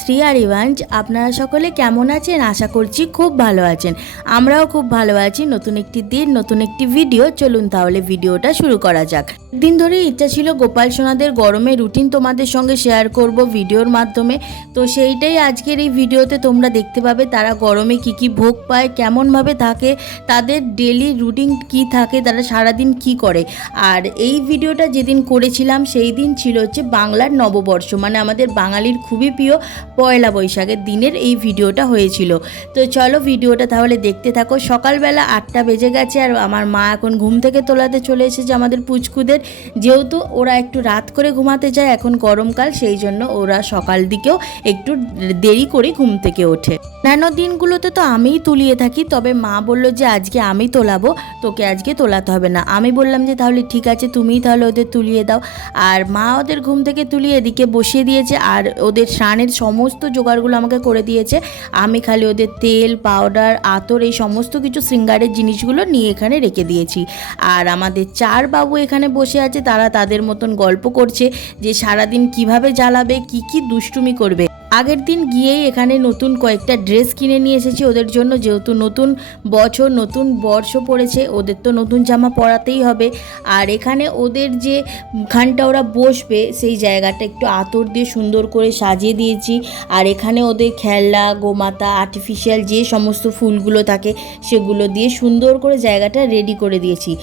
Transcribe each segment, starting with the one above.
শ্রী আর রিভাঞ্জ। আপনারা সকলে কেমন আছেন? আশা করছি খুব ভালো আছেন। আমরাও খুব ভালো আছি। নতুন একটি দিন, নতুন একটি ভিডিও। চলুন তাহলে ভিডিওটা শুরু করা যাক। দিন ধরে ইচ্ছা ছিল গোপাল সোনাদের গরমের রুটিন তোমাদের সঙ্গে শেয়ার করব ভিডিওর মাধ্যমে। তো সেইটাই আজকের এই ভিডিওতে তোমরা দেখতে পাবে। তারা গরমে কি কি ভোগ পায়, কেমনভাবে থাকে, তাদের ডেলি রুটিন কি থাকে, তারা সারাদিন কি করে। আর এই ভিডিওটা যেদিন করেছিলাম সেই দিন ছিল হচ্ছে বাংলার নববর্ষ, মানে আমাদের বাঙালির খুবই প্রিয় পয়লা বৈশাখের দিনের এই ভিডিওটা হয়েছিল। তো চলো ভিডিওটা তাহলে দেখতে থাকো। সকালবেলা 8টা বেজে গেছে আর আমার মা এখন ঘুম থেকে তোলাতে চলে এসেছে আমাদের পুচকুদের। যেহেতু ওরা একটু রাত করে ঘুমাতে যায়, এখন গরমকাল, সেই জন্য ওরা সকাল দিকেও একটু দেরি করে ঘুম থেকে ওঠে। অন্যান্য দিনগুলোতে তো আমিই তুলিয়ে থাকি, তবে মা বলল যে আজকে আমি তোলাবো, তোকে আজকে তোলাতে হবে না। আমি বললাম যে তাহলে ঠিক আছে, তুমিই তাহলে ওদের তুলিয়ে দাও। আর মা ওদের ঘুম থেকে তুলিয়ে এদিকে বসিয়ে দিয়েছে আর ওদের স্নানের সমস্ত জোগাড়গুলো আমাকে করে দিয়েছে। আমি খালি ওদের তেল, পাউডার, আতর, এই সমস্ত কিছু শৃঙ্গারের জিনিসগুলো নিয়ে এখানে রেখে দিয়েছি। আর আমাদের 4 বাবু এখানে বসে আছে, তারা তাদের মতন গল্প করছে যে সারাদিন কিভাবে জ্বালাবে, কি কি দুষ্টুমি করবে। আগের দিন গিয়েই এখানে নতুন কয়েকটা ড্রেস কিনে নিয়ে এসেছি ওদের জন্য, যেহেতু নতুন বছর, নতুন বর্ষ পড়েছে, ওদের তো নতুন জামা পরাতেই হবে। আর এখানে ওদের যে খানটা ওরা বসবে সেই জায়গাটা একটু আতর দিয়ে সুন্দর করে সাজিয়ে দিয়েছি। আর এখানে ওদের খেলনা, গোমাতা, আর্টিফিশিয়াল যে সমস্ত ফুলগুলো থাকে সেগুলো দিয়ে সুন্দর করে জায়গাটা রেডি করে দিয়েছি।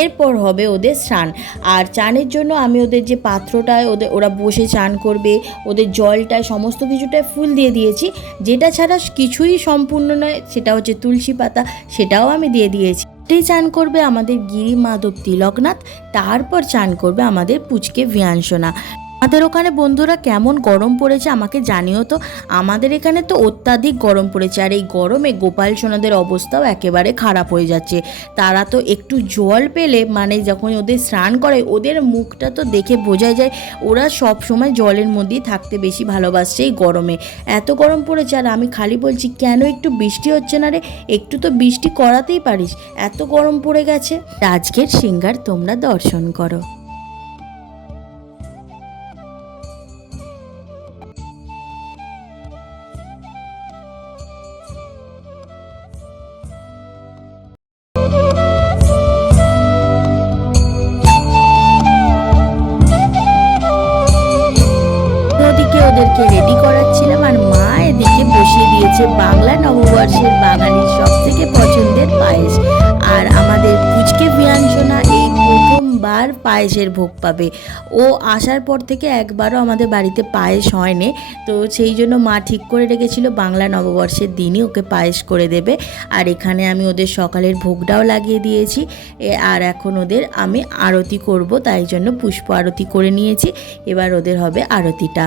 এরপর হবে ওদের স্নান। আর চানের জন্য আমি ওদের যে পাত্রটায় ওরা বসে চান করবে, ওদের জলটায় সমস্ত কিছুটায় ফুল দিয়ে দিয়েছি। যেটা ছাড়া কিছুই সম্পূর্ণ নয় সেটা হচ্ছে তুলসী পাতা, সেটাও আমি দিয়ে দিয়েছি। চান করবে আমাদের গিরি মাধব তিলকনাথ, তারপর চান করবে আমাদের পুচকে ভিয়াংশনা। আমাদের ওখানে বন্ধুরা কেমন গরম পড়েছে আমাকে জানিও তো। আমাদের এখানে তো অত্যাধিক গরম পড়েছে, আর এই গরমে গোপাল সোনাদের অবস্থাও একেবারে খারাপ হয়ে যাচ্ছে। তারা তো একটু জল পেলে, মানে যখন ওদের স্নান করে, ওদের মুখটা তো দেখে বোঝা যায় ওরা সব সময় জলের মধ্যেই থাকতে বেশি ভালোবাসছে এই গরমে। এত গরম পড়েছে আর আমি খালি বলছি কেন একটু বৃষ্টি হচ্ছে না রে, একটু তো বৃষ্টি করাতেই পারিস, এত গরম পড়ে গেছে। আজকের শৃঙ্গার তোমরা দর্শন করো। ওদেরকে রেডি করাচ্ছিলাম আর মা এদিকে বসিয়ে দিয়েছে বাংলা নববর্ষের বাঙালির সব থেকে পছন্দের পায়েস। আর আমাদের পুচকে ভিয়াংশনা এই প্রথমবার পায়েসের ভোগ পাবে। ও আসার পর থেকে একবারও আমাদের বাড়িতে পায়েস হয়নি, তো সেই জন্য মা ঠিক করে রেখেছিল বাংলা নববর্ষের দিনই ওকে পায়েস করে দেবে। আর এখানে আমি ওদের সকালের ভোগটাও লাগিয়ে দিয়েছি। আর এখন ওদের আমি আরতি করব, তাই জন্য পুষ্প আরতি করে নিয়েছি। এবার ওদের হবে আরতিটা।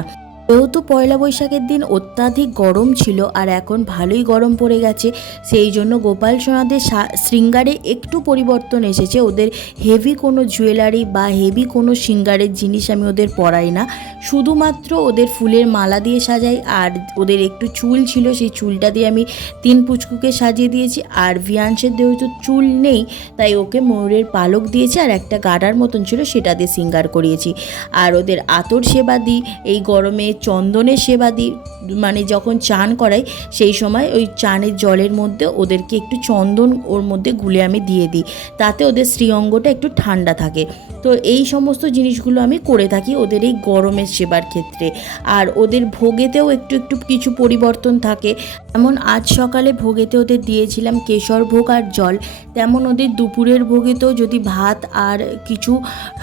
যেহেতু পয়লা বৈশাখের দিন অত্যাধিক গরম ছিল আর এখন ভালোই গরম পড়ে গেছে, সেই জন্য গোপাল সোনাদের শৃঙ্গারে একটু পরিবর্তন এসেছে। ওদের হেভি কোনো জুয়েলারি বা হেভি কোনো শৃঙ্গারের জিনিস আমি ওদের পরাই না, শুধুমাত্র ওদের ফুলের মালা দিয়ে সাজাই। আর ওদের একটু চুল ছিল, সেই চুলটা দিয়ে আমি 3 পুচকুকে সাজিয়ে দিয়েছি। আর ভিয়াংশের যেহেতু চুল নেই তাই ওকে ময়ূরের পালক দিয়েছি, আর একটা গাডার মতন ছিল সেটা দিয়ে শৃঙ্গার করিয়েছি। আর ওদের আতর সেবা দিই, এই গরমে চন্দনের সেবা দিই, মানে যখন চান করাই সেই সময় ওই চানের জলের মধ্যে ওদেরকে একটু চন্দন ওর মধ্যে গুলে আমি দিয়ে দিই, তাতে ওদের শ্রীঅঙ্গটা একটু ঠান্ডা থাকে। তো এই সমস্ত জিনিসগুলো আমি করে থাকি ওদের এই গরমের সেবার ক্ষেত্রে। আর ওদের ভোগেতেও একটু একটু কিছু পরিবর্তন থাকে। যেমন আজ সকালে ভোগেতে ওদের দিয়েছিলাম কেশর ভোগ আর জল, তেমন ওদের দুপুরের ভোগেতেও যদি ভাত আর কিছু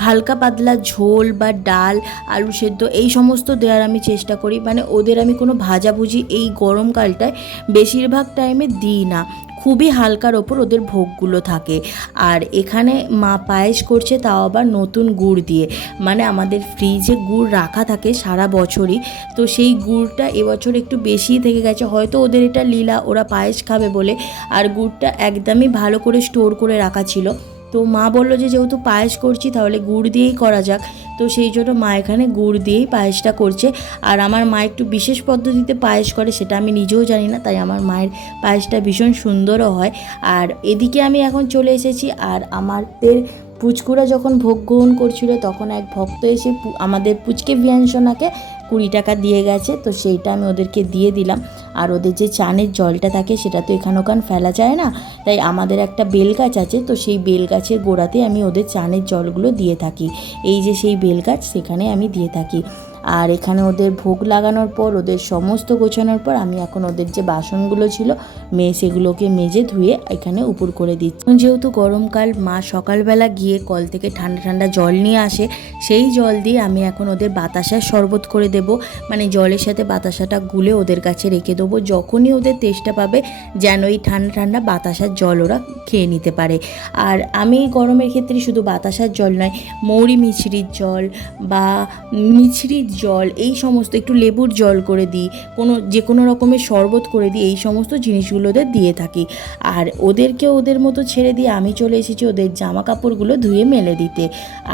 হালকা পাতলা ঝোল বা ডাল, আলু সেদ্ধ, এই সমস্ত দেওয়ার আমি চেষ্টা করি। মানে ওদের আমি কোনো ভাজাভুজি এই গরমকালটায় বেশিরভাগ টাইমে দিই না, খুবই হালকার ওপর ওদের ভোগগুলো থাকে। আর এখানে মা পায়েস করছে, তাও আবার নতুন গুড় দিয়ে, মানে আমাদের ফ্রিজে গুড় রাখা থাকে সারা বছরই, তো সেই গুড়টা এবছর একটু বেশিই থেকে গেছে। হয়তো ওদের এটা লীলা, ওরা পায়েস খাবে বলে। আর গুড়টা একদমই ভালো করে স্টোর করে রাখা ছিল, তো মা বললো যে যেহেতু পায়েস করছি তাহলে গুড় দিয়েই করা যাক, তো সেই জন্য মা এখানে গুড় দিয়েই পায়েসটা করছে। আর আমার মা একটু বিশেষ পদ্ধতিতে পায়েস করে, সেটা আমি নিজেও জানি না, তাই আমার মায়ের পায়েসটা ভীষণ সুন্দরও হয়। আর এদিকে আমি এখন চলে এসেছি, আর আমাদের পুচকুরা যখন ভোগ গ্রহণ করছিল তখন এক ভক্ত এসে আমাদের পুচকে ভিয়াংশনাকে 20 টাকা দিয়ে গেছে, তো সেইটা আমি ওদেরকে দিয়ে দিলাম। আর ওদের যে চানের জলটা থাকে সেটা তো এখান ওখান ফেলা যায় না, তাই আমাদের একটা বেল গাছ আছে, তো সেই বেল গাছের গোড়াতে আমি ওদের চানের জলগুলো দিয়ে থাকি। এই যে সেই বেল গাছ, সেখানে আমি দিয়ে থাকি। আর এখানে ওদের ভোগ লাগানোর পর, ওদের সমস্ত গোছানোর পর আমি এখন ওদের যে বাসনগুলো ছিল সেগুলোকে মেজে ধুয়ে এখানে উপর করে দিচ্ছি। যেহেতু গরমকাল, মা সকালবেলা গিয়ে কল থেকে ঠান্ডা ঠান্ডা জল নিয়ে আসে, সেই জল দিয়ে আমি এখন ওদের বাতাসার শরবত করে দেব। মানে জলের সাথে বাতাসাটা গুলে ওদের কাছে রেখে দেবো, যখনই ওদের তেষ্টা পাবে যেন এই ঠান্ডা ঠান্ডা বাতাসার জল ওরা খেয়ে নিতে পারে। আর আমি গরমের ক্ষেত্রে শুধু বাতাসার জল নয়, মৌরি মিছরির জল বা মিছরির জল, এই সমস্ত, একটু লেবুর জল করে দিই, যে কোনো রকমের শরবত করে দিই, এই সমস্ত জিনিসগুলো ওদের দিয়ে থাকি। আর ওদেরকে ওদের মতো ছেড়ে দিয়ে আমি চলে এসেছি ওদের জামা কাপড়গুলো ধুয়ে মেলে দিতে।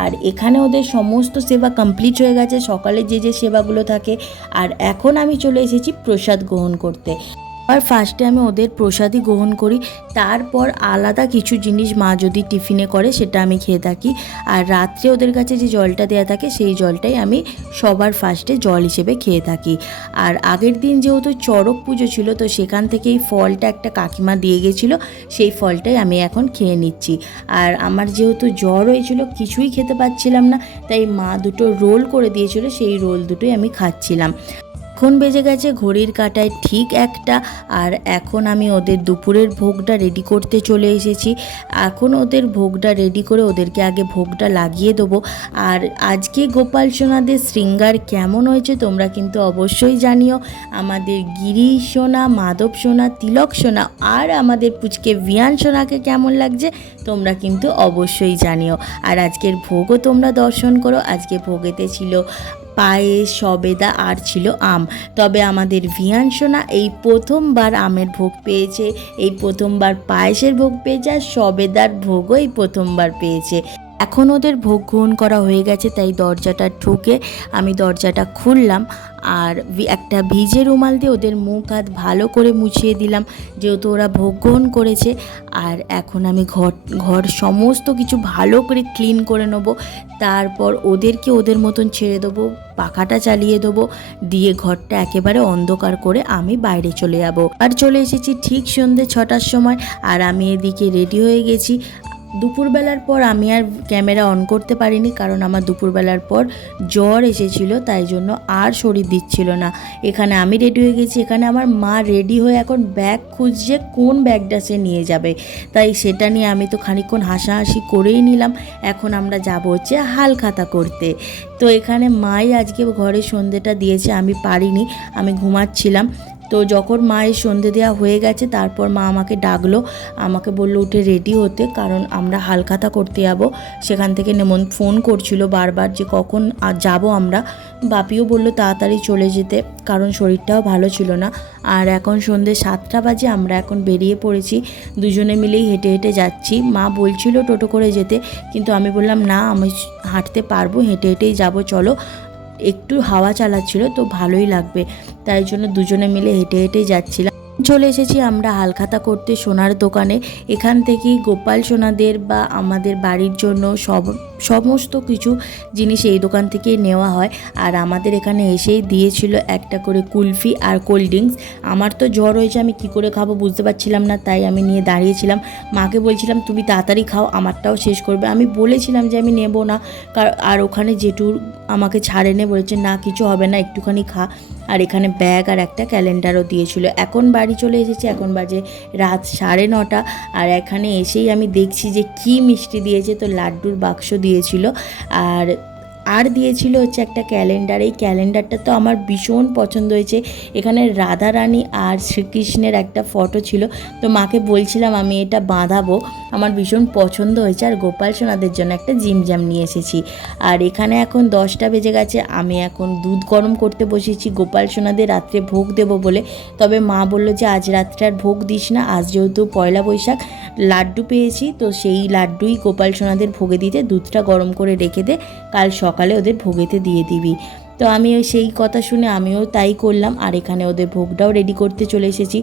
আর এখানে ওদের সমস্ত সেবা কমপ্লিট হয়ে গেছে, সকালে যে যে সেবাগুলো থাকে। আর এখন আমি চলে এসেছি প্রসাদ গ্রহণ করতে। আর ফার্স্টে আমি ওদের প্রসাদই গ্রহণ করি, তারপর আলাদা কিছু জিনিস মা যদি টিফিনে করে সেটা আমি খেয়ে থাকি। আর রাত্রে ওদের কাছে যে জলটা দেওয়া থাকে সেই জলটাই আমি সবার ফার্স্টে জল হিসেবে খেয়ে থাকি। আর আগের দিন যেহেতু চড়ক পুজো ছিল, তো সেখান থেকে এই ফলটা একটা কাকিমা দিয়ে গেছিলো, সেই ফলটাই আমি এখন খেয়ে নিচ্ছি। আর আমার যেহেতু জ্বর হয়েছিল, কিছুই খেতে পাচ্ছিলাম না, তাই মা দুটো রোল করে দিয়েছিল, সেই রোল দুটোই আমি খাচ্ছিলাম। এখন বেজে গেছে ঘড়ির কাঁটায় ঠিক 1টা। আর এখন আমি ওদের দুপুরের ভোগটা রেডি করতে চলে এসেছি। এখন ওদের ভোগটা রেডি করে ওদেরকে আগে ভোগটা লাগিয়ে দেবো। আর আজকে গোপাল সোনাদের শৃঙ্গার কেমন হয়েছে তোমরা কিন্তু অবশ্যই জানিও। আমাদের গিরি সোনা, মাধব সোনা, তিলক সোনা আর আমাদের পুচকে ভিয়ান সোনাকে কেমন লাগছে তোমরা কিন্তু অবশ্যই জানিও। আর আজকের ভোগও তোমরা দর্শন করো। আজকে ভোগেতে ছিল পায়েস, সবেদা আর ছিল আম। তবে আমাদের ভিয়ান সোনা এই প্রথমবার আমের ভোগ পেয়েছে, এই প্রথমবার পায়েসের ভোগ পেয়েছে, আর সবেদার ভোগও এই প্রথমবার পেয়েছে। এখন ওদের ভোগ গ্রহণ করা হয়ে গেছে, তাই দরজাটা ঠুকে আমি দরজাটা খুললাম। আর একটা ভিজে রুমাল দিয়ে ওদের মুখ হাত ভালো করে মুছিয়ে দিলাম, যেহেতু ওরা ভোগ গ্রহণ করেছে। আর এখন আমি ঘর সমস্ত কিছু ভালো করে ক্লিন করে নেবো, তারপর ওদেরকে ওদের মতন ছেড়ে দেবো, পাখাটা চালিয়ে দেবো, দিয়ে ঘরটা একেবারে অন্ধকার করে আমি বাইরে চলে যাব। আর চলে এসেছি ঠিক সন্ধ্যে 6টার সময়। আর আমি এদিকে রেডি হয়ে গেছি। দুপুরবেলার পর আমি আর ক্যামেরা অন করতে পারিনি, কারণ আমার দুপুরবেলার পর জ্বর এসেছিল, তাই জন্য আর শরীর দিচ্ছিল না। এখানে আমি রেডি হয়ে গেছি, এখানে আমার মা রেডি হয়ে এখন ব্যাগ খুঁজছে, কোন ব্যাগটা সে নিয়ে যাবে। তাই সেটা নিয়ে আমি তো খানিকক্ষণ হাসাহাসি করেই নিলাম। এখন আমরা যাব হচ্ছে হালখাতা করতে। তো এখানে মাই আজকে ঘরে সন্ধেটা দিয়েছে, আমি পারিনি, আমি ঘুমাচ্ছিলাম। তো যখন মায়ের সন্ধে দেওয়া হয়ে গেছে, তারপর মা আমাকে ডাকলো, আমাকে বললো উঠে রেডি হতে, কারণ আমরা হালখাতা করতে যাব। সেখান থেকে ফোন করছিল বারবার যে কখন যাব আমরা। বাপিও বললো তাড়াতাড়ি চলে যেতে, কারণ শরীরটাও ভালো ছিল না। আর এখন সন্ধে 7টা বাজে, আমরা এখন বেরিয়ে পড়েছি, দুজনে মিলেই হেঁটে হেঁটে যাচ্ছি। মা বলছিল টোটো করে যেতে, কিন্তু আমি বললাম না, আমি হাঁটতে পারবো, হেঁটে হেঁটেই যাব, চলো। একটু হাওয়া চালাচ্ছিল তো ভালোই লাগবে, তাই জন্য দুজনে মিলে হেঁটে হেঁটেই যাচ্ছিলাম। চলে এসেছি আমরা হালখাতা করতে সোনার দোকানে। এখান থেকেই গোপাল সোনাদের বা আমাদের বাড়ির জন্য সমস্ত কিছু জিনিস এই দোকান থেকেই নেওয়া হয়। আর আমাদের এখানে এসেই দিয়েছিল একটা করে কুলফি আর কোল্ড ড্রিঙ্কস। আমার তো জ্বর হয়েছে, আমি কি করে খাবো বুঝতে পারছিলাম না, তাই আমি নিয়ে দাঁড়িয়েছিলাম। মাকে বলছিলাম তুমি তাড়াতাড়ি খাও, আমারটাও শেষ করবে। আমি বলেছিলাম যে আমি নেব না, আর ওখানে জেঠুর আমাকে ছাড়ে নে বলেছে, না কিছু হবে না, একটুখানি খা। আর এখানে ব্যাগ আর একটা ক্যালেন্ডারও দিয়েছিল। এখন বাড়ি চলে এসেছি, এখন বাজে রাত 9:30। আর এখানে এসেই আমি দেখছি যে কি মিষ্টি দিয়েছে, তো লাড্ডুর বাক্স দিয়েছিল। আর দিয়েছিল হচ্ছে একটা ক্যালেন্ডার। এই ক্যালেন্ডারটা তো আমার ভীষণ পছন্দ হয়েছে। এখানে রাধা রানী আর শ্রীকৃষ্ণের একটা ফটো ছিল, তো মাকে বলছিলাম আমি এটা বাঁধাবো, আমার ভীষণ পছন্দ হয়েছে। আর গোপাল সোনাদের জন্য একটা জিমজাম নিয়ে এসেছি। আর এখানে এখন 10টা বেজে গেছে, আমি এখন দুধ গরম করতে বসেছি গোপাল সোনাদের রাত্রে ভোগ দেব বলে। তবে মা বললো যে আজ রাত্রে আর ভোগ দিস না, আজ যেহেতু পয়লা বৈশাখ, লাড্ডু পেয়েছি, তো সেই লাড্ডুই গোপাল সোনাদের ভোগে দিতে দুধটা গরম করে রেখে দে, কাল সকালে ওদের ভোগেতে দিয়ে দিবি। তো আমি সেই কথা শুনে আমিও তাই করলাম। আর এখানে ওদের ভোগটাও রেডি করতে চলে এসেছি।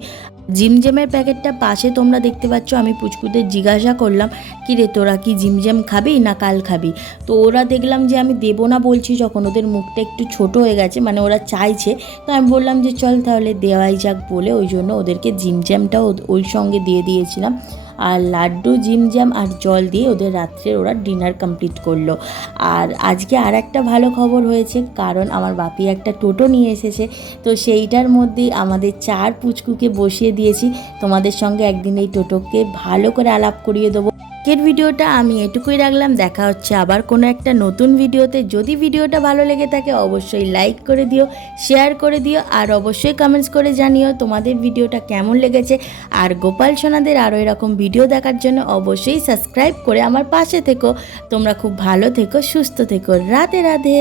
জিমজেমের প্যাকেটটা পাশে তোমরা দেখতে পাচ্ছ। আমি পুচকুদের জিজ্ঞাসা করলাম, কি রে তোরা কি জিমজেম খাবি না কাল খাবি? তো ওরা দেখলাম যে আমি দেবো না বলছি, যখন ওদের মুখটা একটু ছোট হয়ে গেছে, মানে ওরা চাইছে, তো আমি বললাম যে চল তাহলে দেওয়াই যাক বলে ওই জন্য ওদেরকে জিমজ্যামটাও ওই সঙ্গে দিয়ে দিয়েছিলাম। আর লাড্ডু, জিমজ্যাম আর জল দিয়ে ওদের রাত্রে ওরা ডিনার কমপ্লিট করলো। আর আজকে আর একটা ভালো খবর হয়েছে, কারণ আমার বাপি একটা টোটো নিয়ে এসেছে। তো সেইটার মধ্যেই আমাদের 4 পুচকুকে বসিয়ে দিয়েছি। তোমাদের সঙ্গে একদিন এই টোটোকে ভালো করে আলাপ করিয়ে দেবো। আজকের ভিডিওটা আমি এটুকুই রাখলাম। দেখা হচ্ছে আবার কোনো একটা নতুন ভিডিওতে। যদি ভিডিওটা ভালো লেগে থাকে অবশ্যই লাইক করে দিও, শেয়ার করে দিও, আর অবশ্যই কমেন্টস করে জানিও তোমাদের ভিডিওটা কেমন লেগেছে। আর গোপাল সোনাদের আরও এরকম ভিডিও দেখার জন্য অবশ্যই সাবস্ক্রাইব করে আমার পাশে থেকো। তোমরা খুব ভালো থেকো, সুস্থ থেকো। রাধে রাধে।